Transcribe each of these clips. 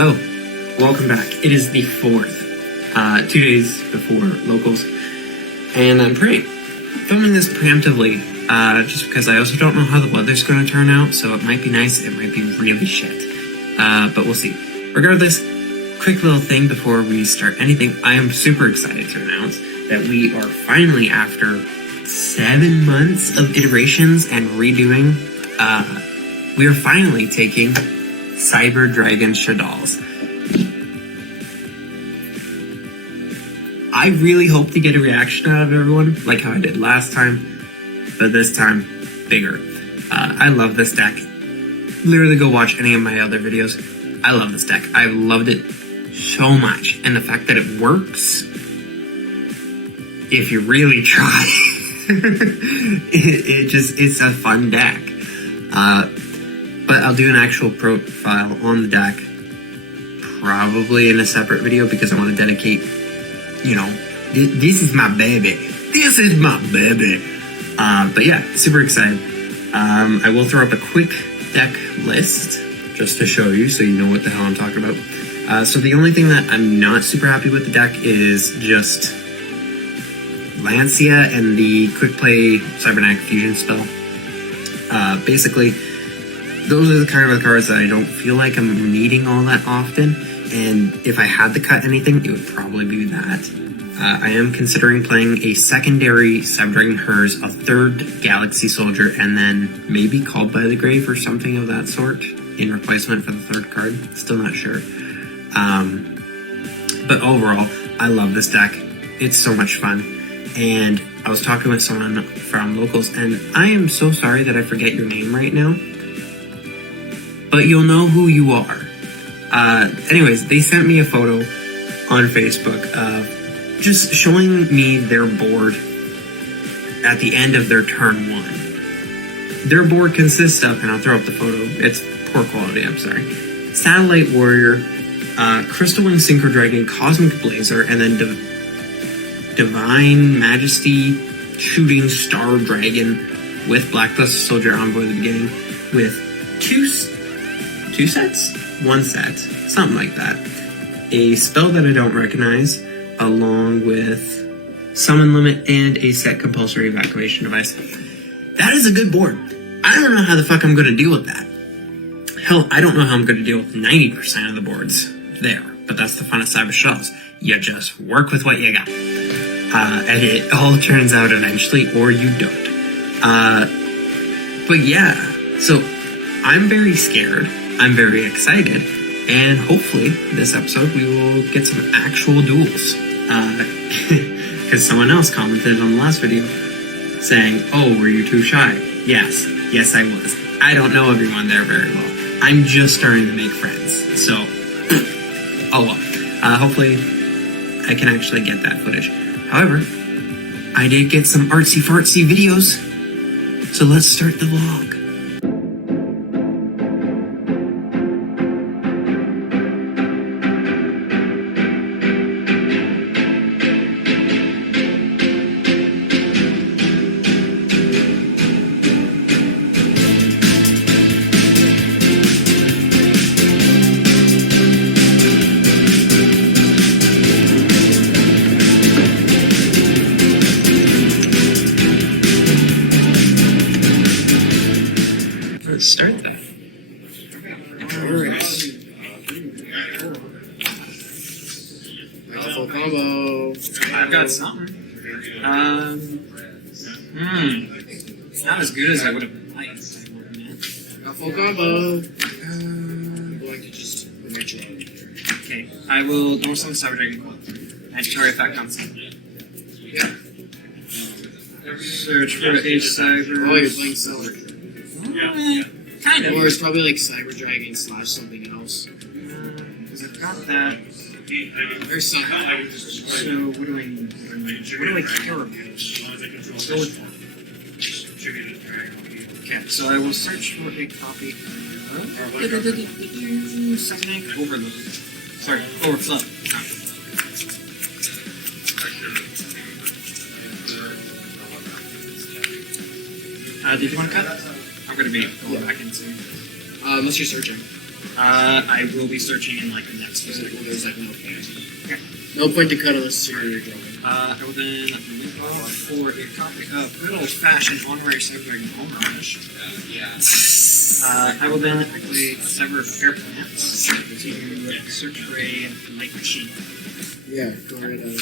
Hello, welcome back. It is the 4th, 2 days before locals, and I'm filming this preemptively, just because I also don't know how the weather's going to turn out, so it might be nice, it might be really shit, but we'll see. Regardless, quick little thing before we start anything, I am super excited to announce that we are finally, after 7 months of iterations and redoing, we are finally taking Cyber Shaddolls. I really hope to get a reaction out of everyone, like how I did last time, but this time, bigger. I love this deck. Literally go watch any of my other videos. I love this deck. I've loved it so much, and the fact that it works, if you really try, it's a fun deck. But I'll do an actual profile on the deck, probably in a separate video, because I want to dedicate, this is my baby. This is my baby. But yeah, super excited. I will throw up a quick deck list, just to show you, so you know what the hell I'm talking about. So the only thing that I'm not super happy with the deck is just Lancia and the quick play Cybernetic Fusion spell. Basically, those are the kind of cards that I don't feel like I'm needing all that often, and if I had to cut anything, it would probably be that. I am considering playing a secondary Cyber Dragon Hers, a third Galaxy Soldier, and then maybe Called by the Grave or something of that sort in replacement for the third card. Still not sure. But overall, I love this deck. It's so much fun. And I was talking with someone from locals, and I am so sorry that I forget your name right now, but you'll know who you are. Anyways, they sent me a photo on Facebook of just showing me their board at the end of their turn 1. Their board consists of, and I'll throw up the photo, it's poor quality, I'm sorry, Satellite Warrior, Crystal Wing Synchro Dragon, Cosmic Blazer, and then Divine Majesty Shooting Star Dragon with Blackluster Soldier Envoy at the beginning, with two sets? One set. Something like that. A spell that I don't recognize, along with Summon Limit and a set Compulsory Evacuation Device. That is a good board. I don't know how the fuck I'm going to deal with that. Hell, I don't know how I'm going to deal with 90% of the boards there. But that's the fun of Cyber Shaddolls. You just work with what you got. And it all turns out eventually, or you don't. But yeah, so I'm very scared. I'm very excited, and hopefully this episode we will get some actual duels. Because someone else commented on the last video saying, "Oh, were you too shy?" Yes, I was. I don't know everyone there very well. I'm just starting to make friends, so oh well. Hopefully I can actually get that footage. However, I did get some artsy-fartsy videos, so let's start the vlog. Start that. Alright. Full combo. I've got something. It's not as good as I would have liked. Got full combo. I'm going to just match it. Okay, I will normal summon Cyber Dragon Quill. Mandatory effect on summon. Yeah. Search for a Cyber. Oh, you're playing Seller. Kind of. Or it's probably like Cyber Dragon / something else. Because I've got that. Or something. So what do I need? What do I care about? Let's go with that. Okay, so I will search for a copy. Cybernetic Overload. Sorry, Overflow. Did you want to cut? I'm going to be going back into. Unless you're searching. I will be searching in like the next few Well, seconds. there's like no point. Okay. No point to cut unless you're drawing. I will then move on for a copy of good old-fashioned honorary Cyber Dragon homage. I will then activate Sever Fair Plants to search for a light machine. Yeah, go right at it.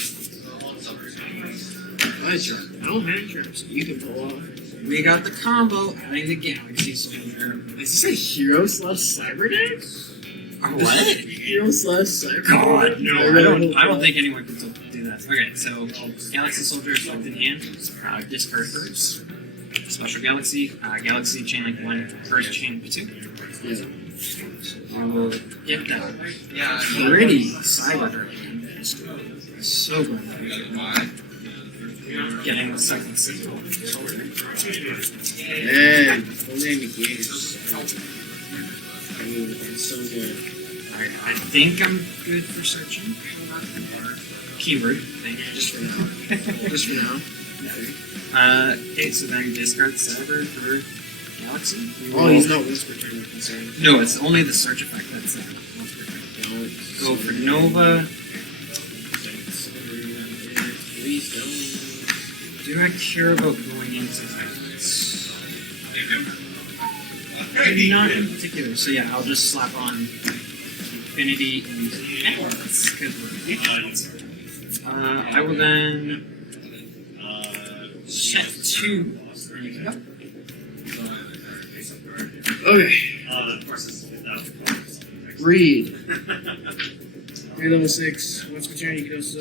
My turn. I don't have traps. You can pull off. We got the combo adding the Galaxy Soldier. Is this a hero slash cyber deck? What? Hero slash cyber God, deck? no. I don't think anyone can do that. Okay, so Galaxy Soldier is locked in hand. Discard first. Special Galaxy. Galaxy Chain Link 1. First Chain 2. Yeah. I will get that. Pretty Cyber Dragon. So good. Getting the second signal. Man, only negates. I mean, it's so good. Alright, I think I'm good for searching. Keyword thing. Just for now. Just for now. Okay, so then discard Cyber for Galaxy. Oh, he's not once per turn, I'm concerned. No, it's only the search effect that's once per turn. No, Go for Nova. Please don't. Do I care about going into violence? Not in particular. So yeah, I'll just slap on Infinity and Violence because we're idiots. I will then set 2. And you can go. Okay. Read. 3 level 6. Once per turn, you can also.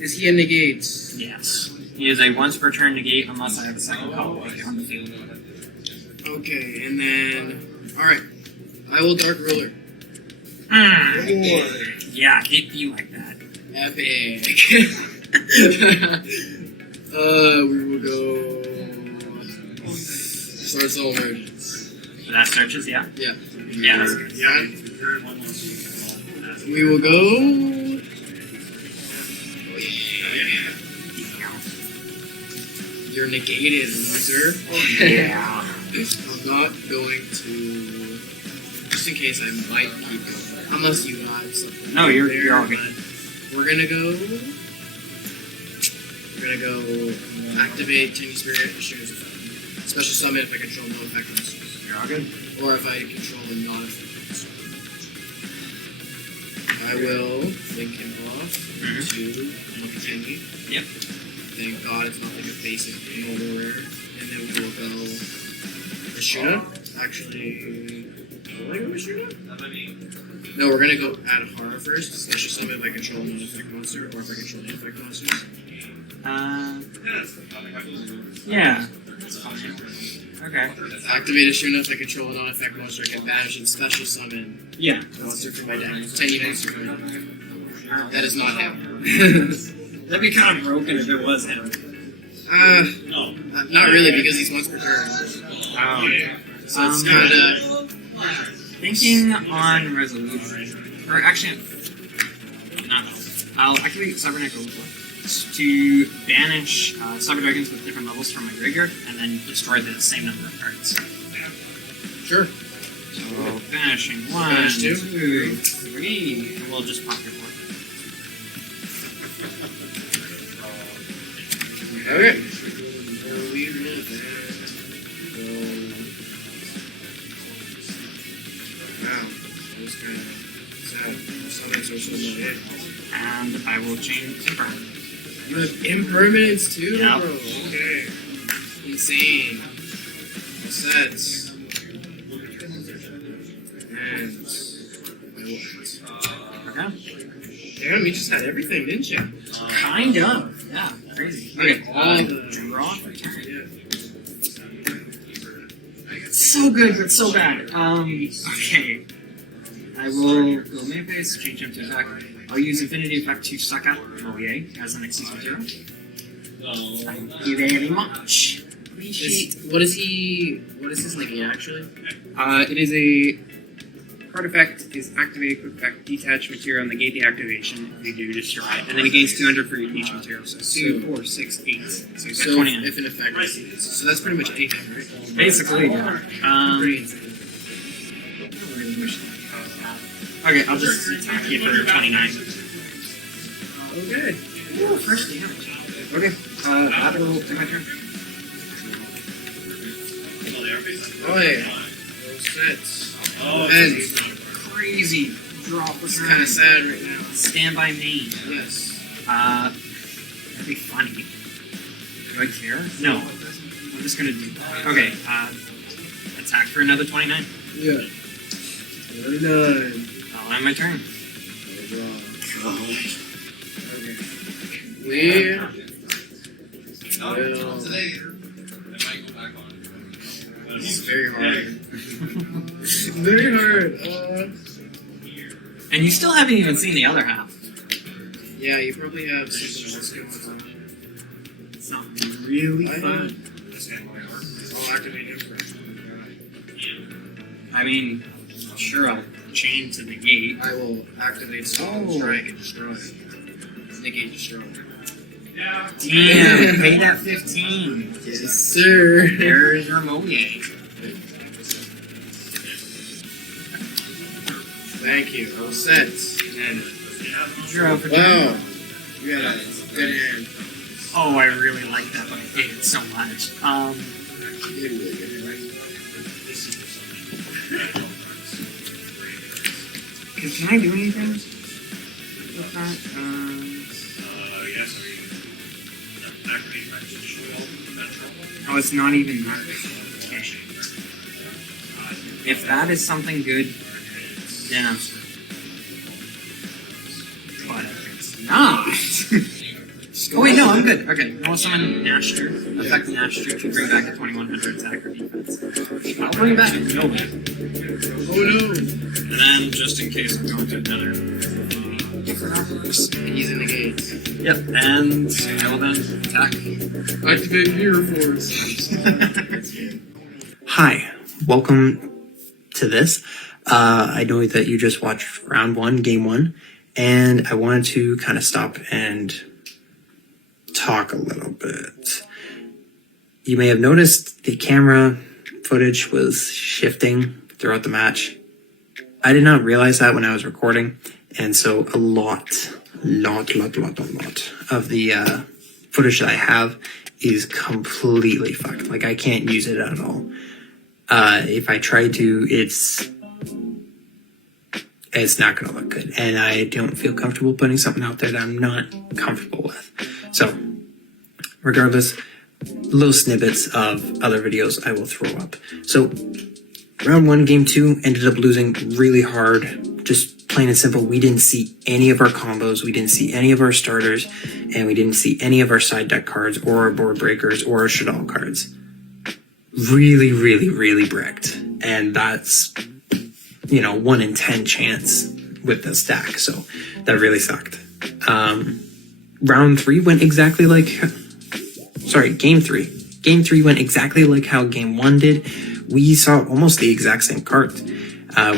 Is he a negate? Yes. He is a once per turn negate unless I have a second call on the field. Okay, and then. Alright. I will Dark Ruler. Yeah, hit you like that. Epic. We will go. Start Soul Mode. So that searches, yeah? Yeah. Yeah, that's good. We will go. You're negated, loser. Yeah. I'm not going to. Just in case I might keep going. Unless you have something. No, you're there, all good. but We're gonna go. Activate Tiny Spirit Assurance Effect. Special summon if I control no effect monsters. You're all good. Or if I control a non-effect monster. I will link him off to Monkey. Yep. Thank God it's not like a basic normal rare. And then we will go Rashuna. Actually, will I go Rashuna? No, we're gonna go add horror first. Special summon if I control a non-effect monster, or if I control the effect monsters. Yeah, that's fine. Okay. Activate Ashuna if I control a non-effect monster. I can banish and special summon Yeah. a monster from my deck. Tiny monster from my deck. That is not him. That'd be kind of broken if it was him. Not really, because he's once per turn. So it's kind of. Thinking on resolution. Or actually, no. I'll activate Cybernetic Overflow to banish Cyber Dragons with different levels from my graveyard, and then destroy the same number of cards. Sure. So, banishing 1, Banish 2. 2, 3, and we'll just pocket 1. Okay. Wow. That was kind of sad. Summons are so low. And I will chain Impermanent. You have impermanence too, Yep. bro. Okay. Insane. Sets. And Okay. damn, you just had everything, didn't you? Kind of. Yeah, crazy. Okay, All the draw for turn. yeah. So good, but so bad. Okay. I will go main phase, change him to attack. I'll use Infinity Effect to suck out Moliere as an excuse material. Thank you very much. What is his name actually? It is a card effect is activate, quick effect, detach material, negate the activation. If you do, destroy it. And then it gains 200 for each material. So 2, 4, 6, 8. So you got 20 in it. if an effect so that's pretty much anything, right? Basically, yeah. Pretty insane. Okay, I'll just attack you for 29. Okay. Ooh, first damage. Okay, that will take my turn. Oh yeah. Sets. Ends. Crazy drop of It's kind of sad right now. Stand by me. Yes. That'd be funny. Do I care? No. I'm just gonna do. Okay, attack for another 29. Yeah. 29. I'll end my turn. Okay. We. Well, this is very hard. Very hard. And you still haven't even seen the other half. Yeah, you probably have something else going on. Something really fun. I'll activate it first. I mean, sure, I'll chain to the gate. I will activate strike and destroy. Negate destroy. Damn, pay that 15. Yes, sir. There's your Moye. Thank you. All set. And draw for Wow. You got a good hand. Oh, I really like that one. I hate it so much. You got a really good hand. Can I do anything with that? Oh, it's not even that. Okay. If that is something good, then I'm screwed. But if it's not... oh wait, no, I'm good. Okay, I'll summon Nashter. Affect Nashter to bring back a 2100 attack or defense. I'll bring back no. Oh no! And then, just in case I'm going to another... He's in the gate. Yep, and I will then attack. Activate Mirror Force. Hi, welcome to this. I know that you just watched round 1, game 1, and I wanted to kind of stop and talk a little bit. You may have noticed the camera footage was shifting throughout the match. I did not realize that when I was recording, and so a lot of the footage that I have is completely fucked. Like, I can't use it at all. If I try to, it's not going to look good, and I don't feel comfortable putting something out there that I'm not comfortable with. So, regardless, little snippets of other videos I will throw up. So, round 1, game 2, ended up losing really hard. Just plain and simple, we didn't see any of our combos, we didn't see any of our starters, and we didn't see any of our side deck cards, or our board breakers, or our Shaddoll cards. Really bricked. And that's, 1 in 10 chance with this deck, so that really sucked. Round 3 went exactly like... Sorry, game 3. Game 3 went exactly like how game 1 did. We saw almost the exact same cards.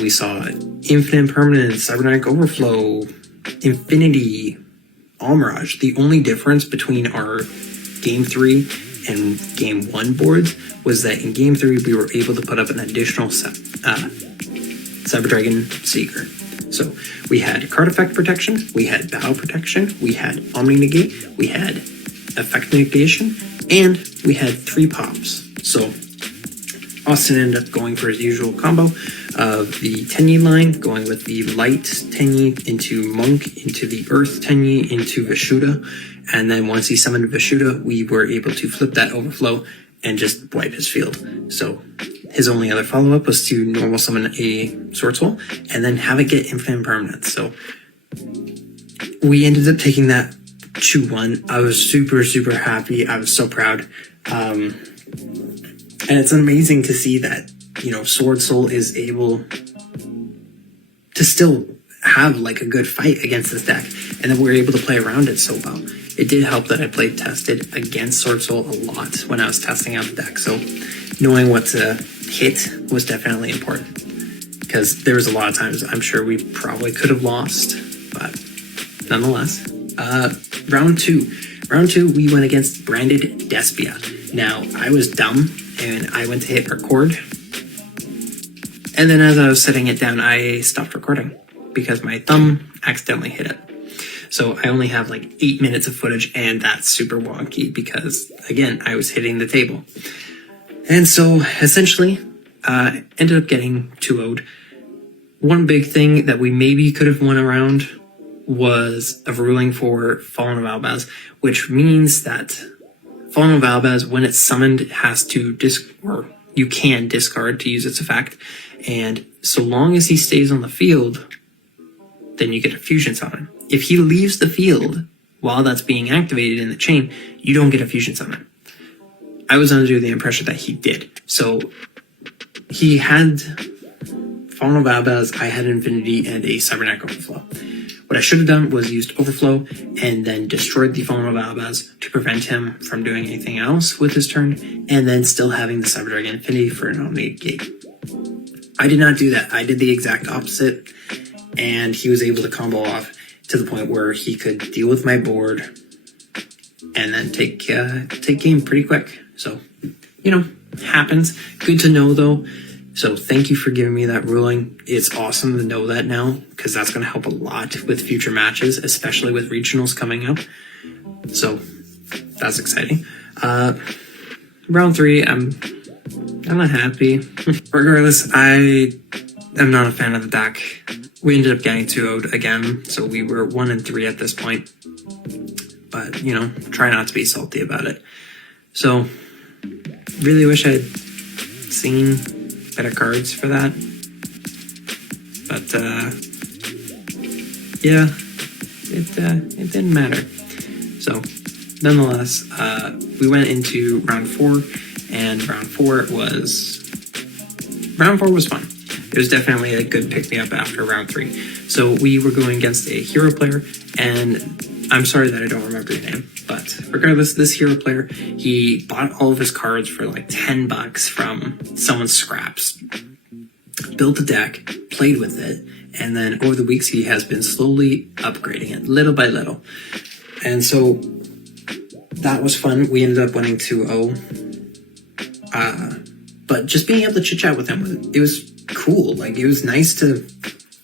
We saw Infinite Permanence, Cybernetic Overflow, Infinity, Almirage. The only difference between our game 3 and game 1 boards was that in game 3 we were able to put up an additional Cyber Dragon Seeker. So we had card effect protection, we had battle protection, we had Omni Negate, we had effect negation, and we had 3 pops. So Austin ended up going for his usual combo of the Tenyi line, going with the light Tenyi into Monk, into the Earth Tenyi, into Vishuddha, and then once he summoned Vishuddha, we were able to flip that overflow and just wipe his field. So his only other follow-up was to normal summon a Sword Soul, and then have it get Infinite Permanence. So we ended up taking that 2-1. I was super happy. I was so proud. And it's amazing to see that, Sword Soul is able to still have like a good fight against this deck, and then we're able to play around it so well. It did help that I played tested against Sword Soul a lot when I was testing out the deck, so knowing what to hit was definitely important, because there was a lot of times I'm sure we probably could have lost, but nonetheless. Round 2, we went against Branded Despia. Now, I was dumb, and I went to hit record, and then as I was setting it down, I stopped recording. because my thumb accidentally hit it. So I only have like 8 minutes of footage, and that's super wonky because, again, I was hitting the table. And so essentially, ended up getting 2-0'd. One big thing that we maybe could have won around was a ruling for Fallen of Albaz, which means that Fallen of Albaz, when it's summoned, has to you can discard to use its effect. And so long as he stays on the field, then you get a fusion summon. If he leaves the field while that's being activated in the chain, you don't get a fusion summon. I was under the impression that he did. So he had Fallen of Albaz, I had Infinity, and a Cybernetic Overflow. What I should have done was used Overflow and then destroyed the Fallen of Albaz to prevent him from doing anything else with his turn, and then still having the Cyber Dragon Infinity for an automated gate. I did not do that. I did the exact opposite, and he was able to combo off to the point where he could deal with my board and then take game pretty quick. So, happens. Good to know, though. So thank you for giving me that ruling. It's awesome to know that now, because that's going to help a lot with future matches, especially with regionals coming up. So that's exciting. Round 3, I'm not happy. Regardless, I am not a fan of the deck. We ended up getting 2-0'd again, so we were 1-3 at this point. But, try not to be salty about it. So, really wish I'd seen better cards for that. But, yeah, it didn't matter. So, nonetheless, we went into round 4, and round 4 was fun. It was definitely a good pick-me-up after round 3. So we were going against a hero player, and I'm sorry that I don't remember your name, but regardless, this hero player, he bought all of his cards for like $10 from someone's scraps, built a deck, played with it, and then over the weeks he has been slowly upgrading it, little by little. And so that was fun. We ended up winning 2-0. But just being able to chit-chat with him, it was cool. Like, it was nice to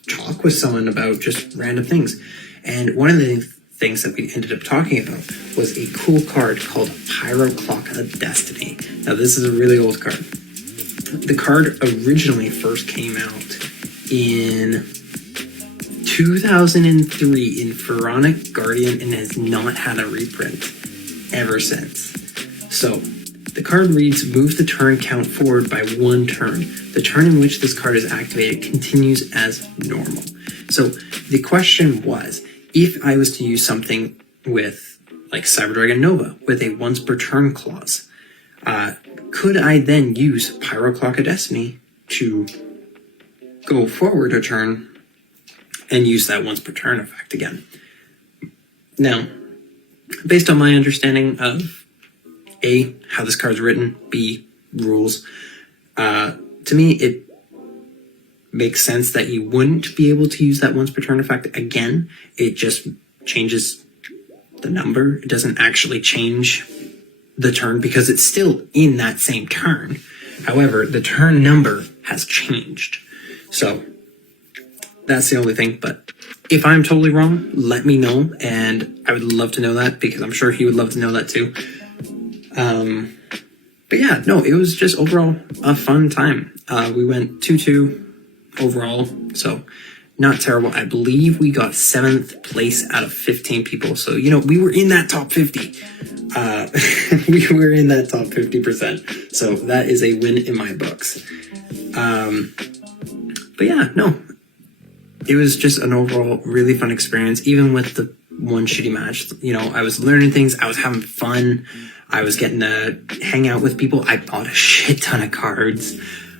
talk with someone about just random things. And one of the things that we ended up talking about was a cool card called Pyro Clock of Destiny. Now, this is a really old card. The card originally first came out in 2003 in Pharaonic Guardian and has not had a reprint ever since. So, the card reads, move the turn count forward by 1 turn. The turn in which this card is activated continues as normal. So the question was, if I was to use something with, like Cyber Dragon Nova, with a once per turn clause, could I then use Pyro Clock of Destiny to go forward a turn and use that once per turn effect again? Now, based on my understanding of A, how this card's written, B, rules, to me, it makes sense that you wouldn't be able to use that once per turn effect again. It just changes the number. It doesn't actually change the turn because it's still in that same turn. However, the turn number has changed. So that's the only thing. But if I'm totally wrong, let me know. And I would love to know that because I'm sure he would love to know that too. But yeah, no, it was just overall a fun time. We went 2-2 overall, so not terrible. I believe we got 7th place out of 15 people. So, we were in that top 50. We were in that top 50%. So that is a win in my books. But yeah, no, it was just an overall really fun experience, even with the one shitty match. I was learning things. I was having fun. I was getting to hang out with people. I bought a shit ton of cards.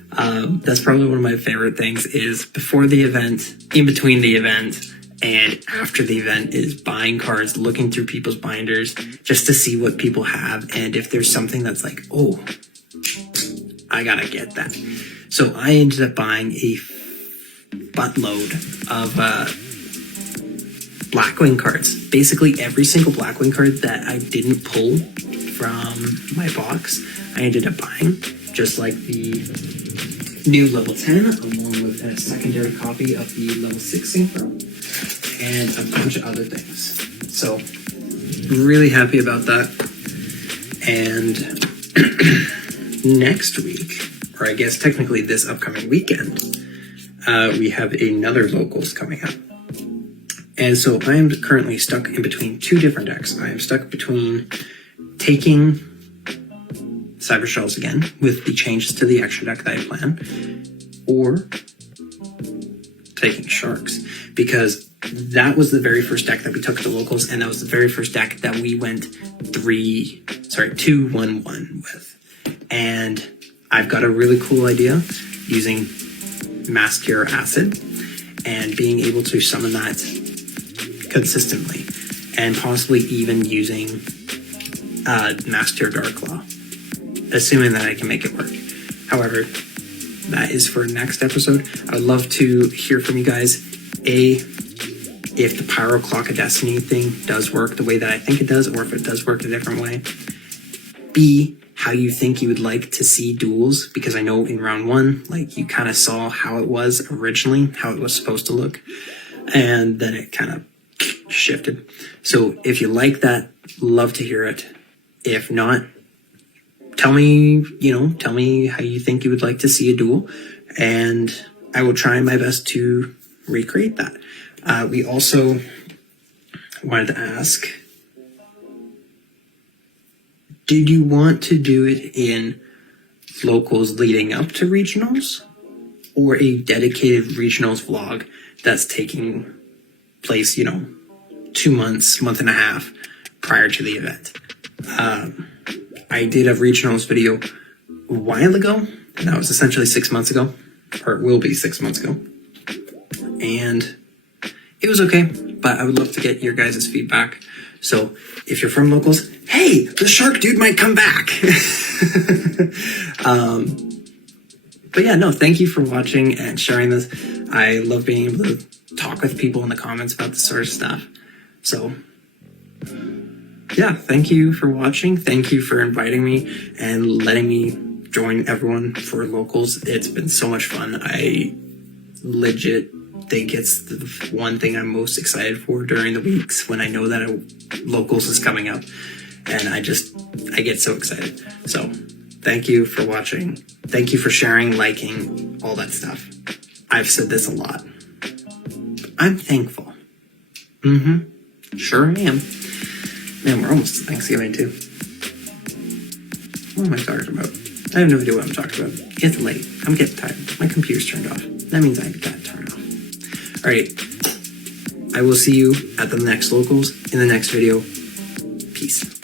That's probably one of my favorite things is before the event, in between the event, and after the event is buying cards, looking through people's binders just to see what people have. And if there's something that's like, oh, I gotta get that. So I ended up buying a buttload of Blackwing cards. Basically every single Blackwing card that I didn't pull from my box, I ended up buying, just like the new level 10, along with a secondary copy of the level 6 synchro, and a bunch of other things. So, really happy about that. And next week, or I guess technically this upcoming weekend, we have another locals coming up. And so I am currently stuck in between two different decks. I am stuck between taking Cyber Shaddolls again with the changes to the extra deck that I plan, or taking Sharks, because that was the very first deck that we took to locals, and that was the very first deck that we went 2-1-1 with. And I've got a really cool idea using Mascure Acid and being able to summon that consistently, and possibly even using Mascure Darklaw, assuming that I can make it work. However, that is for next episode. I would love to hear from you guys. A, if the Pyro Clock of Destiny thing does work the way that I think it does, or if it does work a different way. B, how you think you would like to see duels, because I know in round 1, like, you kind of saw how it was originally, how it was supposed to look, and then it kind of shifted. So if you like that, love to hear it. If not, tell me how you think you would like to see a duel, and I will try my best to recreate that. We also wanted to ask, did you want to do it in locals leading up to regionals, or a dedicated regionals vlog that's taking place, 2 months, month and a half prior to the event? I did a regionals video a while ago, and that was essentially 6 months ago, or it will be 6 months ago. And it was okay, but I would love to get your guys' feedback. So if you're from locals, hey, the shark dude might come back. But yeah, no, thank you for watching and sharing this. I love being able to talk with people in the comments about this sort of stuff. So yeah, thank you for watching. Thank you for inviting me and letting me join everyone for locals. It's been so much fun. I legit think it's the one thing I'm most excited for during the weeks when I know that locals is coming up, and I get so excited. So thank you for watching. Thank you for sharing, liking, all that stuff. I've said this a lot. I'm thankful. Sure am. Man, we're almost to Thanksgiving too. What am I talking about? I have no idea what I'm talking about. It's late. I'm getting tired. My computer's turned off. That means I've got to turn it off. Alright. I will see you at the next locals in the next video. Peace.